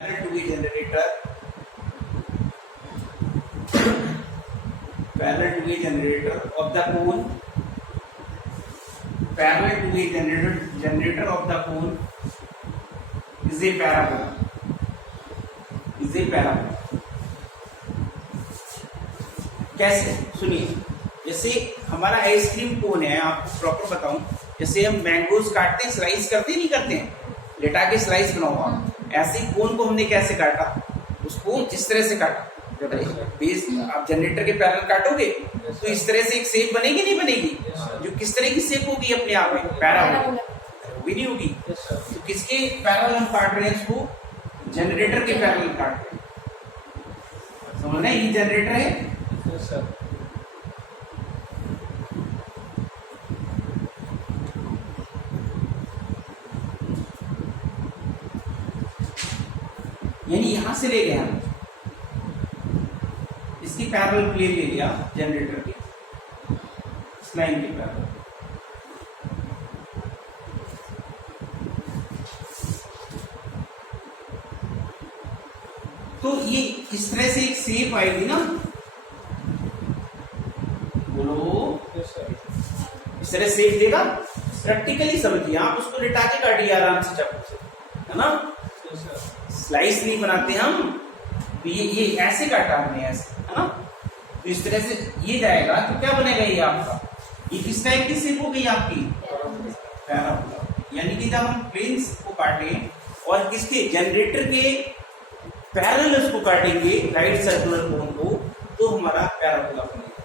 parallel to the generator of the cone is a parabola. कैसे सुनिए, जैसे हमारा आइसक्रीम कोन है, आपको प्रॉपर बताऊं, जैसे हम मैंगोज काटते हैं, स्लाइस करते नहीं करते हैं, लेटा के स्लाइस बना हुआ, ऐसे ही कोन को हमने कैसे काटा, उसको जिस तरह से काटा, बेस आप जनरेटर के पैरेलल काटोगे तो इस तरह से एक शेप बनेगी नहीं बनेगी, जो किस तरह की शेप होगी अपने आप में पैराबोला भी नहीं होगी। तो किसके पैरेलल हम काट रहे हैं इसको, जनरेटर के पैरेलल काट रहे हैं, समझ रहे हैं, ये जनरेटर है। यानी यहां से ले गए हम, इसकी पैरेलल प्लेन ले लिया जनरेटर की, इस लाइन की पैरेलल, तो ये इस तरह से एक शेप आएगी ना, बोलो, इस तरह शेप देगा। प्रैक्टिकली समझिए, आप उसको लिटा के काटिए आराम से चाकू से, है ना, स्लाइस नहीं बनाते हम, तो ये ऐसे काटा हमने, ऐसे, है ना, तो इस तरह से ये जाएगा, तो क्या बनेगा ये आपका, ये किस टाइप की शेप हो गई आपकी, पैराबोला। यानी कि जब हम प्लेन्स को काटे और किसके जनरेटर के पैरेलल इसको काटेंगे राइट सर्कुलर कोन को, तो हमारा पैराबोला बनेगा।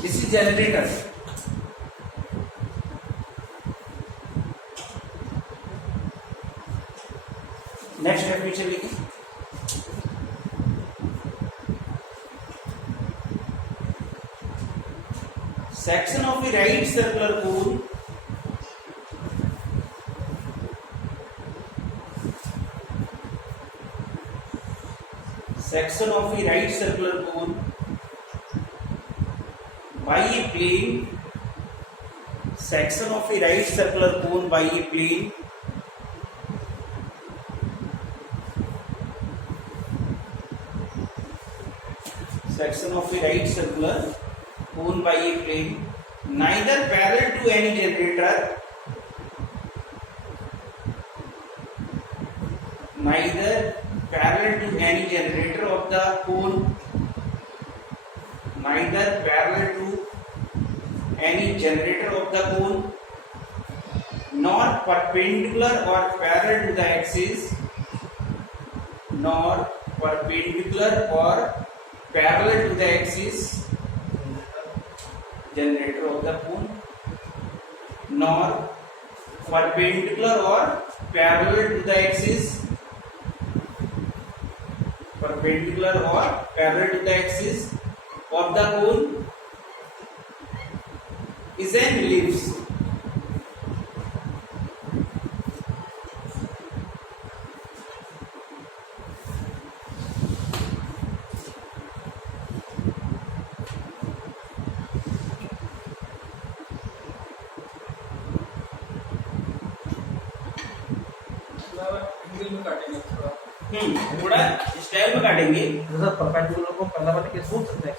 This is generator. Next step में चलिए, section of the right circular cone by a plane, section of a right circular cone by a plane neither parallel to any generator, of the cone, nor perpendicular or parallel to the axis, generator of the cone, nor perpendicular or parallel to the axis, of the cone is an ellipse. थोड़ा style में काटेंगे, perpendicular को पहला वाले के बोल सकते हैं,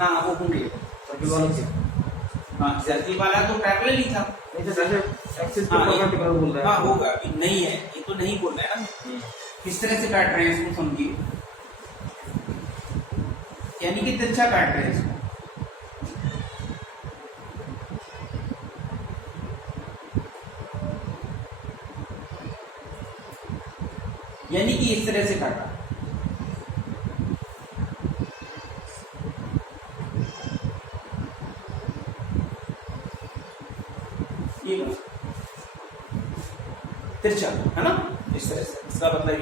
हाँ वो होंगे, हाँ सर्किल वाला तो पैरेलल ही था, नहीं तो जैसे एक्सिस के परपेंडिकुलर बोल रहे हैं, हाँ होगा, नहीं है ये तो नहीं बोल रहा है ना, किस तरह से काट रहे हैं इसको समझिए, यानी कि तिरछा काट रहे हैं इसको, यानी कि इस तरह से काटा, ये तिरछा, है ना, इस तरह से, इसका मतलब ये,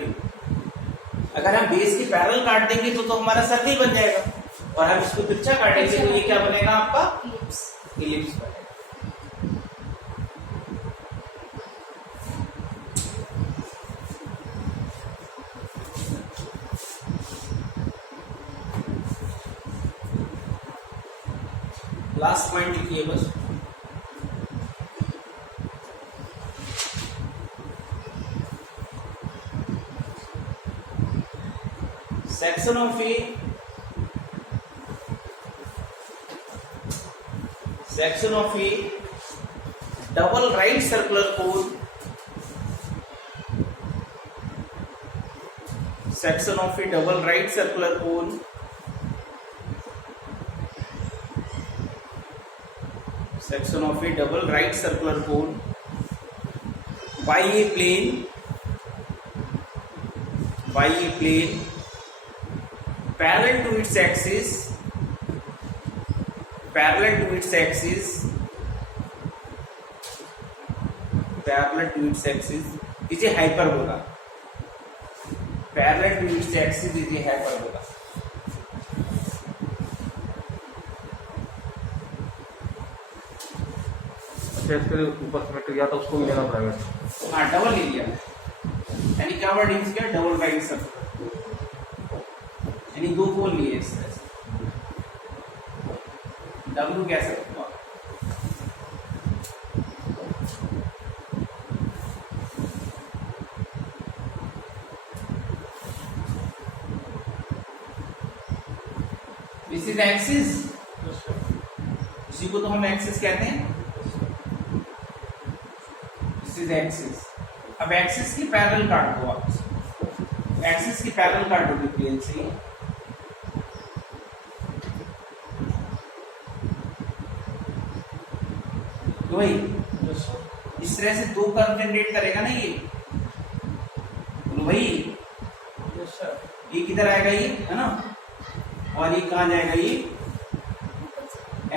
अगर हम बेस के पैरेलल काट देंगे तो हमारा सर्किल बन जाएगा, और हम इसको तिरछा काटेंगे तो ये क्या बनेगा आपका, इलिप्स बनेगा। लास्ट पॉइंट लिखिए बस, section of a double right circular cone, section of a double right circular cone by a plane parallel to its axis is a hyperbola. Parallel to its axis is a hyperbola. अच्छा इसके ऊपर symmetry गया था उसको भी लेना पड़ेगा। हाँ डबल ले लिया, यानी क्या वर्ड यूज किया, डबल राइट सर्कल, यानी दो कोण लिए इस तरह से। डब्ल्यू कह सकते हो आप। दिस इज एक्सिस, इसी को तो हम एक्सिस कहते हैं। This is axis. अब एक्सिस की पैरेलल काट दो आप, एक्सिस की पैरेलल काट दोगे प्लेन से, तो भाई इस तरह से दो कर्व जनरेट करेगा ना ये, तो भाई ये किधर आएगा, ये है ना, और ये कहां जाएगा, ये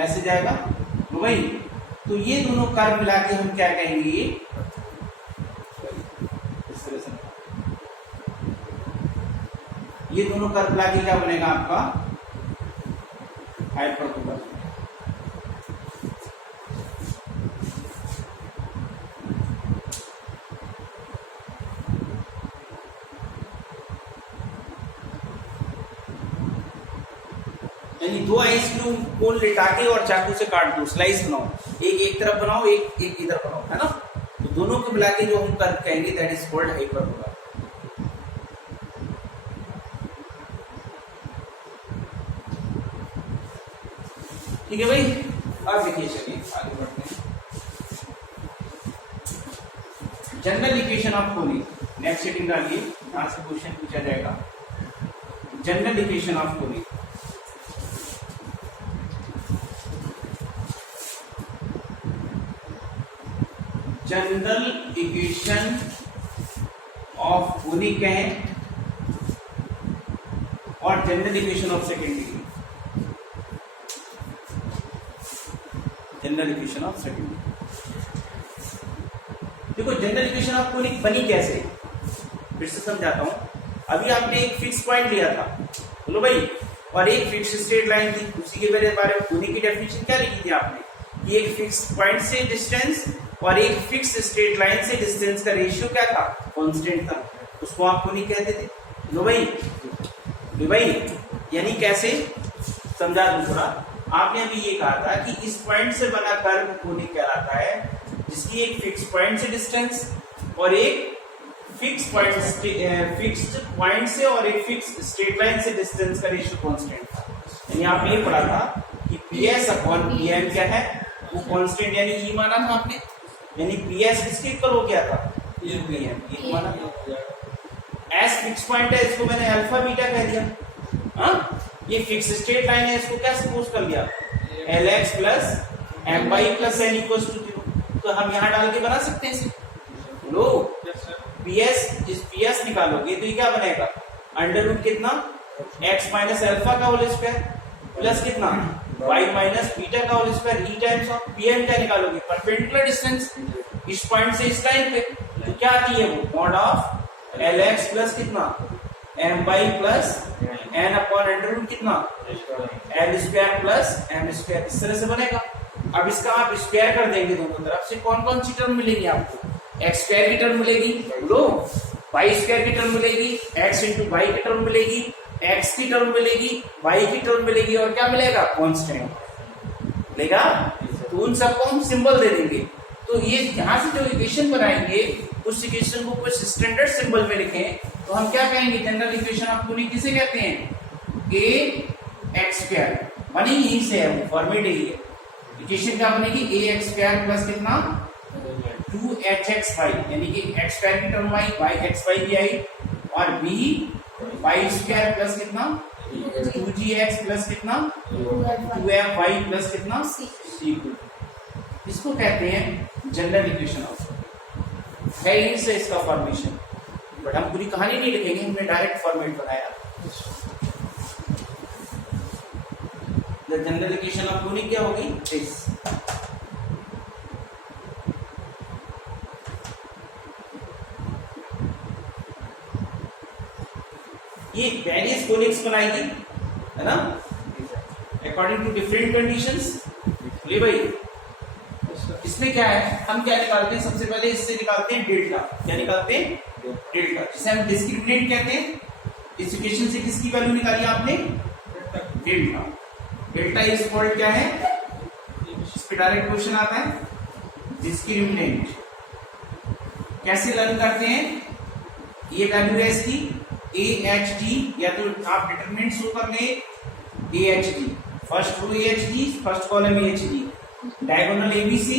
ऐसे जाएगा। तो भाई तो ये दोनों कर्व मिला के हम क्या कहेंगे, ये इस तरह से ये दोनों कर्व मिला के क्या बनेगा आपका हाइपरबोला। यानी दो आइसक्रीम कोन लिटा के और चाकू से काट दो, स्लाइस बनाओ, एक तरफ बनाओ, एक इधर बनाओ, है ना, तो दोनों को मिला के जो हम कर्व कहेंगे दैट इज कॉल्ड हाइपरबोला। ठीक है भाई, अब देखिए चलिए आगे बढ़ते हैं। General equation of conic, next setting डालिए, यहां से क्वेश्चन पूछा जाएगा। General equation of conic, general equation of conic कहें और general equation of second degree, general equation of second degree. देखो जनरल इक्वेशन ऑफ कोनिक बनी कैसे, फिर से समझाता हूं। अभी आपने एक फिक्स पॉइंट लिया था, बोलो भाई, और एक फिक्स स्ट्रेट लाइन थी, उसी के बारे में कोनिक की डेफिनेशन क्या लिखी थी आपने, कि एक फिक्स पॉइंट से डिस्टेंस और एक फिक्स स्ट्रेट लाइन से डिस्टेंस का रेशियो क्या था, कांस्टेंट था, उसको आप कोनिक कहते थे। लो भाई यानी कैसे, समझा दूं थोड़ा। आपने अभी ये कहा था कि इस पॉइंट से बना कर्व कोनिक कहलाता है जिसकी एक फिक्स पॉइंट से डिस्टेंस और एक फिक्स्ड पॉइंट से और एक फिक्स स्ट्रेट लाइन से डिस्टेंस का रेशियो कांस्टेंट था। यानी आपने ये पढ़ा था कि PS अपॉन PM क्या है, वो कांस्टेंट, यानी E माना था आपने, यानी PS किसके इक्वल हो गया था, PM माना। S फिक्स पॉइंट है, इसको मैंने अल्फा बीटा कह दिया। हाँ, ये फिक्स स्ट्रेट लाइन है, इसको क्या सपोज कर लिया, LX plus My plus N equals to 0। तो हम यहाँ डाल के बना सकते हैं इसे। लो PS निकालोगे तो ये क्या बनेगा, अंडर रूट कितना, x माइनस अल्फा का होल स्क्वायर प्लस कितना y माइनस बीटा का whole square, E times of PM क्या निकालोगे, परपेंडिकुलर डिस्टेंस इस पॉइंट से इस लाइन पे, तो क्या आती है वो, मॉड ऑफ LX प्लस कितना My plus N upon under root कितना L square plus M square, इस तरह से बनेगा। अब इसका आप स्क्वायर कर देंगे दोनों तरफ से, कौन कौन सी टर्म मिलेगी आपको, एक्स स्क्वायर की टर्म मिलेगी, बोलो, वाई स्क्वायर की टर्म मिलेगी, एक्स इंटू वाई की टर्म मिलेगी, एक्स की टर्म मिलेगी, वाई की टर्म मिलेगी, और क्या मिलेगा, कांस्टेंट मिलेगा। तो उन सबको हम सिंबल दे देंगे। तो ये यहाँ से जो इक्वेशन बनाएंगे उस इक्वेशन को कुछ स्टैंडर्ड सिंबल में लिखें तो तो हम क्या कहेंगे, जनरल इक्वेशन ऑफ यूनिट किसे कहते हैं, ax² बनेगी, यहीं से है, फॉर्मेट यही है। इक्वेशन क्या बनेगी, ax² प्लस कितना 2hxy, यानी कि x² की टर्म आई, yxy भी आई, और b y² प्लस कितना 2gx प्लस कितना 2fy प्लस कितना c। इसको कहते हैं जनरल इक्वेशन ऑफ, है यहीं से इसका फॉर्मेशन। बट हम पूरी कहानी नहीं लिखेंगे, हमने डायरेक्ट फॉर्मेट बनाया। The general equation of unit क्या होगी, दिस। ये वेरियस कोनिक्स बनाएगी, है ना, अकॉर्डिंग टू डिफरेंट कंडीशंस। ले भाई, इसमें क्या है, हम क्या निकालते हैं, सबसे पहले इससे निकालते हैं डेल्टा। क्या निकालते हैं, डेल्टा, जिसे हम डिस्क्रिमिनेंट कहते हैं। इस इक्वेशन से किसकी वैल्यू निकाली आपने, डेल्टा। डेल्टा इज कॉल्ड क्या है, इस पे डायरेक्ट क्वेश्चन आता है, डिस्क्रिमिनेंट। कैसे लर्न करते हैं, ये वैल्यू है इसकी AHD, या तो आप डिटरमिनेंट शो कर ले AHD, first row AHD, first column AHD, diagonal ABC,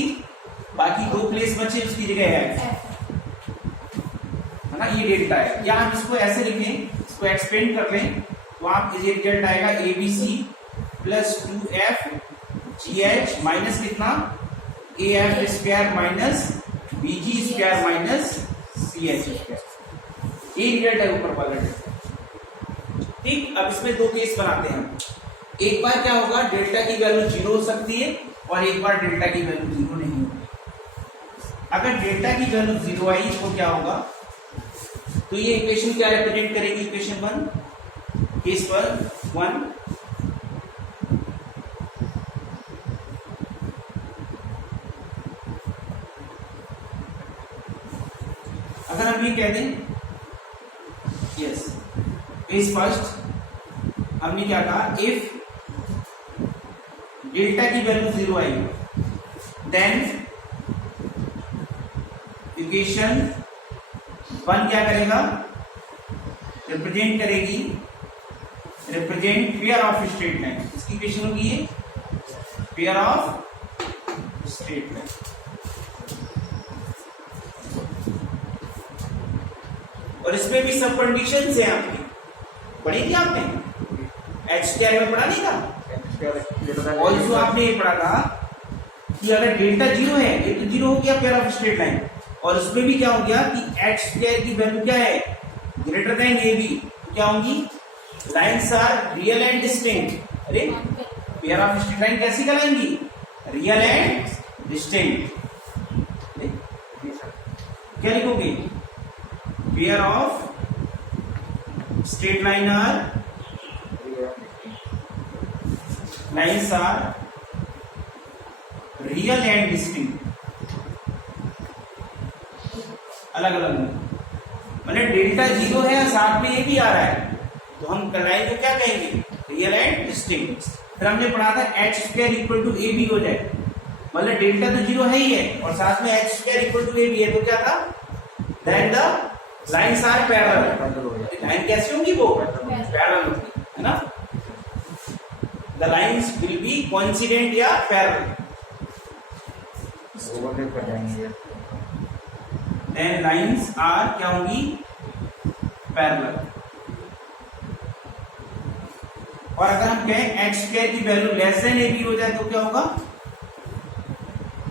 बाकी दो प्लेस बचे उसकी जगह है ना, ये डेल्टा है। या हम इसको ऐसे लिखें, इसको एक्सपेंड कर लें, तो आप ये रिजल्ट आएगा ABC प्लस 2FGH माइनस कितना AF² minus BG² minus CH²। ये रिजल्ट है ऊपर वाला डेल्टा। ठीक, अब इसमें दो केस बनाते हैं हम। एक बार क्या होगा, डेल्टा की वैल्यू 0 हो सकती है, और एक बार डेल्टा की वैल्यू 0 नहीं होगी। अगर डेल्टा की वैल्यू 0 आई तो क्या होगा, तो ये इक्वेशन क्या रिप्रेजेंट करेगी, इक्वेशन 1, केस पर 1, अगर हम ये कह दें, यस, केस फर्स्ट हमने क्या कहा, इफ डेल्टा की वैल्यू 0 आई, देन इक्वेशन 1 क्या करेगा, रिप्रेजेंट करेगी, represent pair of straight line. इसकी इक्वेशन होगी ये पेयर ऑफ स्ट्रेट लाइन। और इसमें भी सब कंडीशंस है आपकी, पढ़ी थी आपने, H² में पढ़ा नहीं था, ऑल्सो आपने ये पढ़ा था कि अगर डेल्टा 0 है, ये तो 0 हो गया पेयर ऑफ स्ट्रेट लाइन, और उसमें भी क्या हो गया कि H² की वैल्यू क्या है, ग्रेटर देन AB, क्या होंगी, lines are real and distinct. अरे पेयर ऑफ स्ट्रेट लाइन कैसी कहलाएंगी, रियल एंड डिस्टिंक्ट। क्या लिखोगे, pair of straight line are lines are real and distinct, अलग अलग। मतलब डेल्टा 0 है, साथ में ये भी आ रहा है, तो हम लाइन को क्या कहेंगे, रियल एंड डिस्टिंक्ट। फिर हमने पढ़ा था H² इक्वल टू AB हो जाए, मतलब डेल्टा तो 0 है ही है, और साथ में H² इक्वल टू AB है, तो क्या था, then the lines are parallel. Line कैसी होंगी, वो पैरेलल होगी, है ना। The lines will be coincident या parallel. Then lines are क्या होंगी, parallel। और अगर हम कहें H² की वैल्यू लेस देन AB हो जाए तो क्या होगा,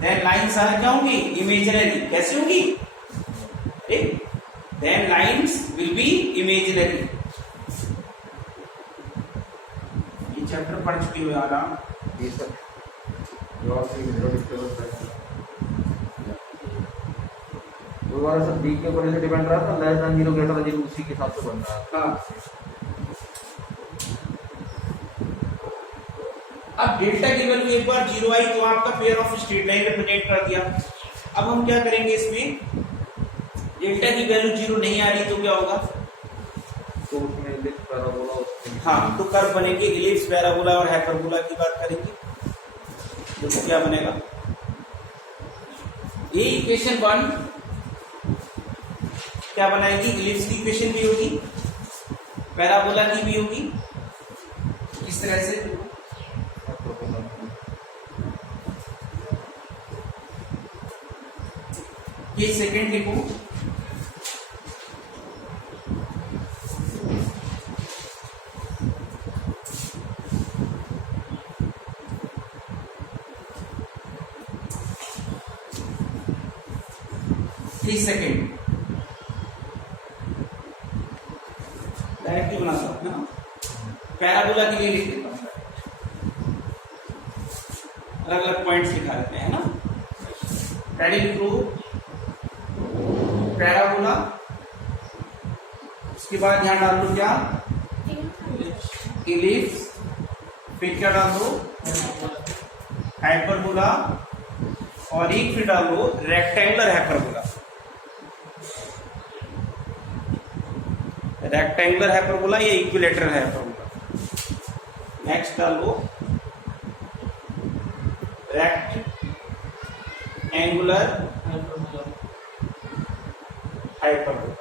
then lines are क्या होंगी, imaginary। कैसी होंगी, then lines will be imaginary। Chapter पढ़ चुकी हो यार आप, सब बी के ऊपर डिपेंड रहा था, लेस देन 0 ग्रेटर देन 0 उसी के हिसाब से बन रहा था। अब डेल्टा की वैल्यू एक बार 0 आई तो आपका pair of straight line represent कर दिया। अब हम क्या करेंगे, इसमें डेल्टा की वैल्यू 0 नहीं आ रही तो क्या होगा, तो उसमें इलिप्स पैराबोला, हाँ, तो कर्व बनेंगे, इलिप्स पैराबोला और हाइपरबोला की बात करेंगे, तो क्या बनेगा, ये इक्वेशन 1 क्या बनाएगी, इलिप्स की इक्वेशन भी होगी, पैराबोला की भी होगी। किस तरह से, ये सेकेंड लिखो, सेकेंड डायरेक्टली बना सकते हैं ना, पैराबोला के लिए लिख देता हूं, अलग अलग पॉइंट्स लिखा देते हैं ना। पहले लिखो पैराबोला, उसके बाद यहां डाल दो क्या, इलिप्स, फिर क्या डाल दो, हाइपरबोला, और एक फिर डाल दो रेक्टेंगुलर हाइपरबोला। रेक्टेंगुलर हाइपरबोला या इक्विलेटरल हाइपरबोला। नेक्स्ट डालो रेक्टेंगुलर हाइपरबोला।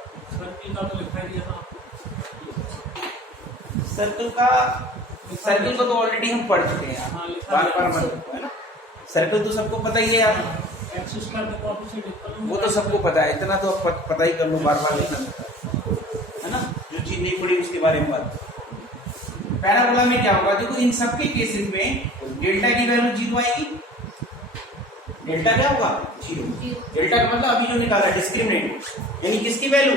सर्कल को तो ऑलरेडी हम पढ़ चुके हैं, बार बार है ना। सर्कल तो सबको पता ही है यार, वो तो सबको पता है, इतना तो पता ही कर लो, बार बार लिखना है ना। जो चीज नहीं पड़ी उसके बारे में बात। पैराबोला में क्या होगा, देखो इन सबके केसेस में डेल्टा की वैल्यू 0 आएगी। डेल्टा क्या होगा, 0। डेल्टा का मतलब अभी जो निकाला डिस्क्रिमिनेंट, यानी किसकी वैल्यू,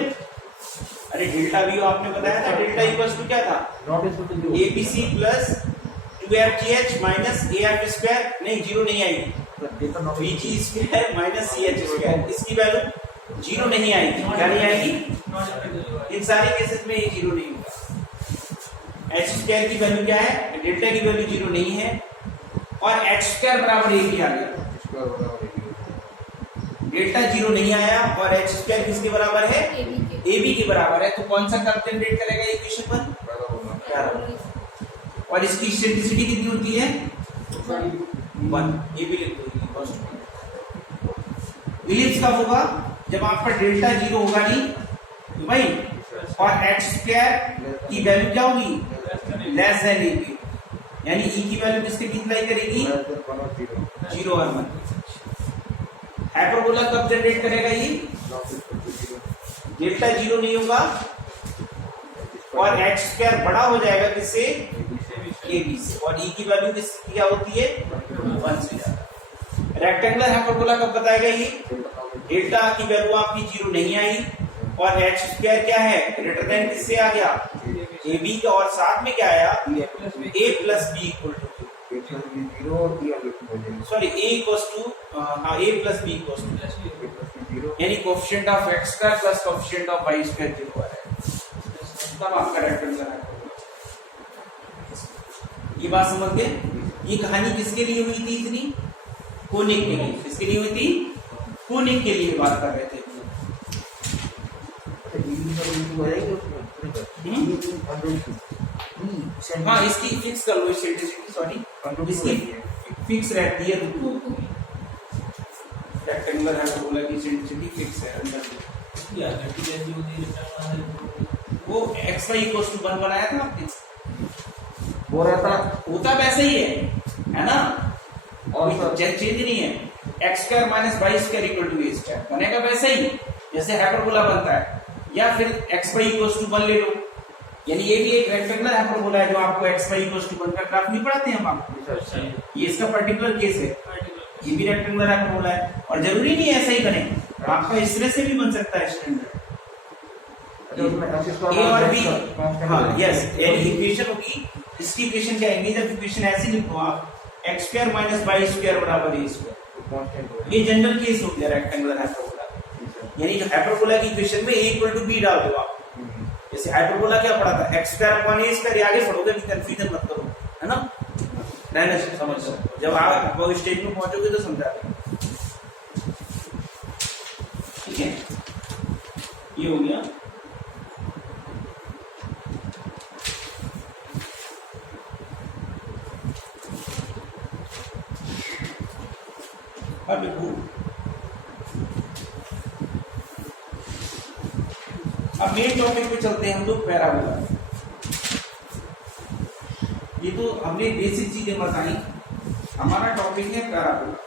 अरे डेल्टा भी आपने बताया था, डेल्टा इक्वल्स टू क्या था, ABC plus 2FGH minus AF square, नहीं 0 नहीं आएगी, BG square minus CH square, इसकी वैल्यू 0 नहीं आएगी। क्या नहीं आएगी, इन सारे केसेस में ये 0 नहीं होगा। H स्क्वायर की वैल्यू क्या है, डेल्टा की वैल्यू 0 नहीं है, और H स्क्वायर बराबर AB आ गया। डेल्टा 0 नहीं आया और H स्क्वायर किसके बराबर है, AB के बराबर है, तो कौन सा कर्व जनरेट करेगा इक्वेशन 1, और इसकी इसेंट्रिसिटी कितनी होती है, 1। ये भी लिख दो। इलिप्स कब होगा, जब आपका डेल्टा 0 होगा नहीं तो भाई, और H स्क्वायर की वैल्यू क्या होगी, लेस देन AB, यानी E की वैल्यू किसके बीच लाई करेगी, 0 और 1। हाइपरबोला कब जनरेट करेगा, ये डेल्टा 0 नहीं होगा और H स्क्वायर बड़ा हो जाएगा किससे, AB से, और E की वैल्यू किस क्या होती है, 1 से ज्यादा। रेक्टेंगुलर हाइपरबोला कब बताएगा, ये डेल्टा की वैल्यू आपकी 0 नहीं आई और H स्क्वायर क्या है, ग्रेटर देन किससे आ गया, AB का, और साथ में क्या आया, A plus B equal to, sorry A equals to, A plus B equals to, यानी coefficient of X square plus coefficient of Y square 0 आ रहा है, तब आपका रेक्टेंगुलर है। ये बात समझ गए। ये कहानी किसके लिए हुई थी इतनी, कोनिक के लिए। किसके लिए हुई थी, कोनिक के लिए बात कर रहे थे। हाँ, इसकी फिक्स कर लो इसेंट्रिसिटी, सॉरी इसकी फिक्स रहती है, रेक्टेंगुलर हाइपरबोला की इसेंट्रिसिटी फिक्स है अंदर, वो xy इक्वल्स टू 1 बनाया था आपने, वो रहता होता वैसे ही है ना, और चेंज नहीं है। X square minus y square equal to a square बनेगा वैसे ही जैसे हाइपरबोला बनता है, या फिर एक्स वाई इक्वल्स टू 1 ले लो, यानी ये भी एक रेक्टेंगुलर हाइपरबोला है जो आपको एक्स वाई इक्वल्स टू 1 का ग्राफ नहीं पढ़ाते हैं हम आपको, ये इसका पर्टिकुलर केस है, ये भी रेक्टेंगुलर हाइपरबोला है, और जरूरी नहीं है ऐसा ही बने, आपका इस तरह से भी बन सकता है स्टैंडर्ड ए और बी। हाँ यस, यानी इक्वेशन होगी, इसकी इक्वेशन क्या है, जब इक्वेशन ऐसे लिखो आप x square minus y square बराबर ए स्क्वायर, ये जनरल केस हो गया रेक्टेंगुलर हाइपरबोला, यानी जो हाइपरबोला की इक्वेशन में a इक्वल टू b डाल दो आप। जैसे हाइपरबोला क्या पढ़ा था, एक्स स्क्वायर अपॉन ए स्क्वायर, आगे पढ़ोगे भी कंफ्यूजन मत करो, है ना, रहने से समझ लो, जब आप वो स्टेज में पहुंचोगे तो समझा देंगे। ठीक है, ये हो गया। अब अब मेन टॉपिक पे चलते हैं हम लोग, पैराबोला। ये तो हमने बेसिक चीजें बताई, हमारा टॉपिक है पैराबोला।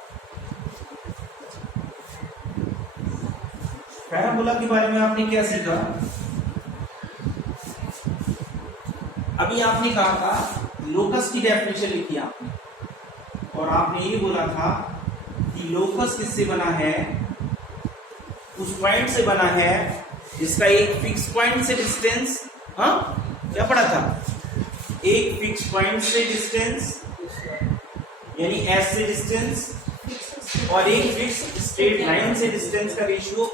पैराबोला के बारे में आपने क्या सीखा? अभी आपने कहा था लोकस की डेफिनेशन लिखी आपने, और आपने ये बोला था कि लोकस किससे बना है? उस पॉइंट से बना है जिसका एक फिक्स पॉइंट से डिस्टेंस, हाँ क्या पढ़ा था? एक फिक्स पॉइंट से डिस्टेंस यानी एस से डिस्टेंस, और एक फिक्स स्ट्रेट लाइन से डिस्टेंस का रेशियो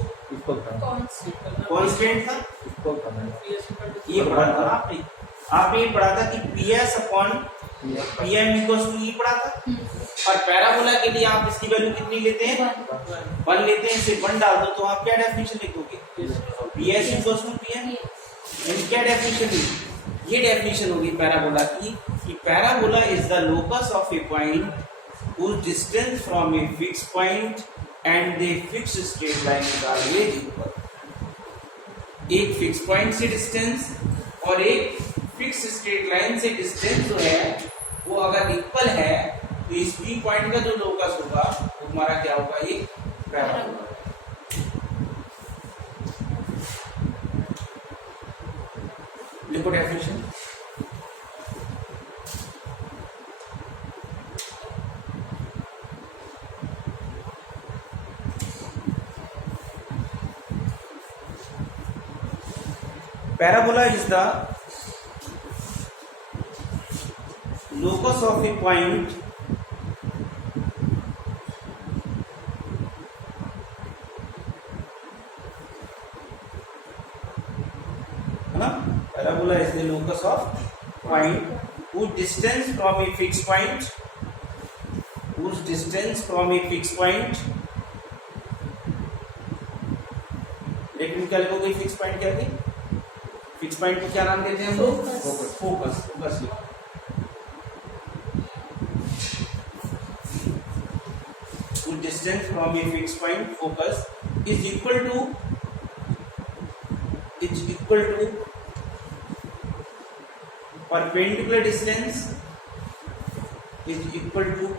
कांस्टेंट था। ये पढ़ा था आपने ये पढ़ा था कि PS upon PM equals to E पढ़ा था। और पैराबोला के लिए आप इसकी वैल्यू कितनी लेते हैं? 1 लेते हैं। इसे 1 डाल दो तो आप क्या डेफिनेशन लिखोगे? PS equals to PM। यानी क्या डेफिनेशन होगी? ये डेफिनेशन होगी पैराबोला की कि parabola is the locus of A point whose distance from a fixed point and the fixed straight line is always equal। एक फिक्स पॉइंट से डिस्टेंस और एक फिक्स स्ट्रेट लाइन से डिस्टेंस जो है वो अगर इक्वल है तो इस पी पॉइंट का जो लोकस होगा वो हमारा क्या होगा? एक पैराबोला। लिखो definition. Parabola is the locus of a point Parabola is the locus of point whose distance from a fixed point लेकिन क्या लिखोगे? फिक्स पॉइंट क्या थी? फिक्स पॉइंट को क्या नाम देते हैं हम लोग? Focus. Distance from a fix point focus is equal to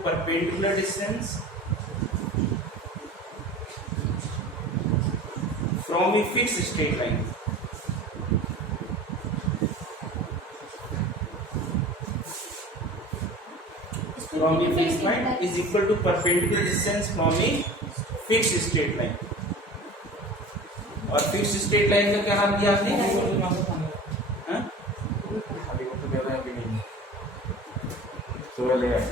perpendicular distance from a fixed straight line। From a fixed point is equal to perpendicular distance from a fixed straight line। और fix straight line का क्या नाम दिया आपने? अभी वो तो दे रहा है, अभी नहीं। 16 ले आए।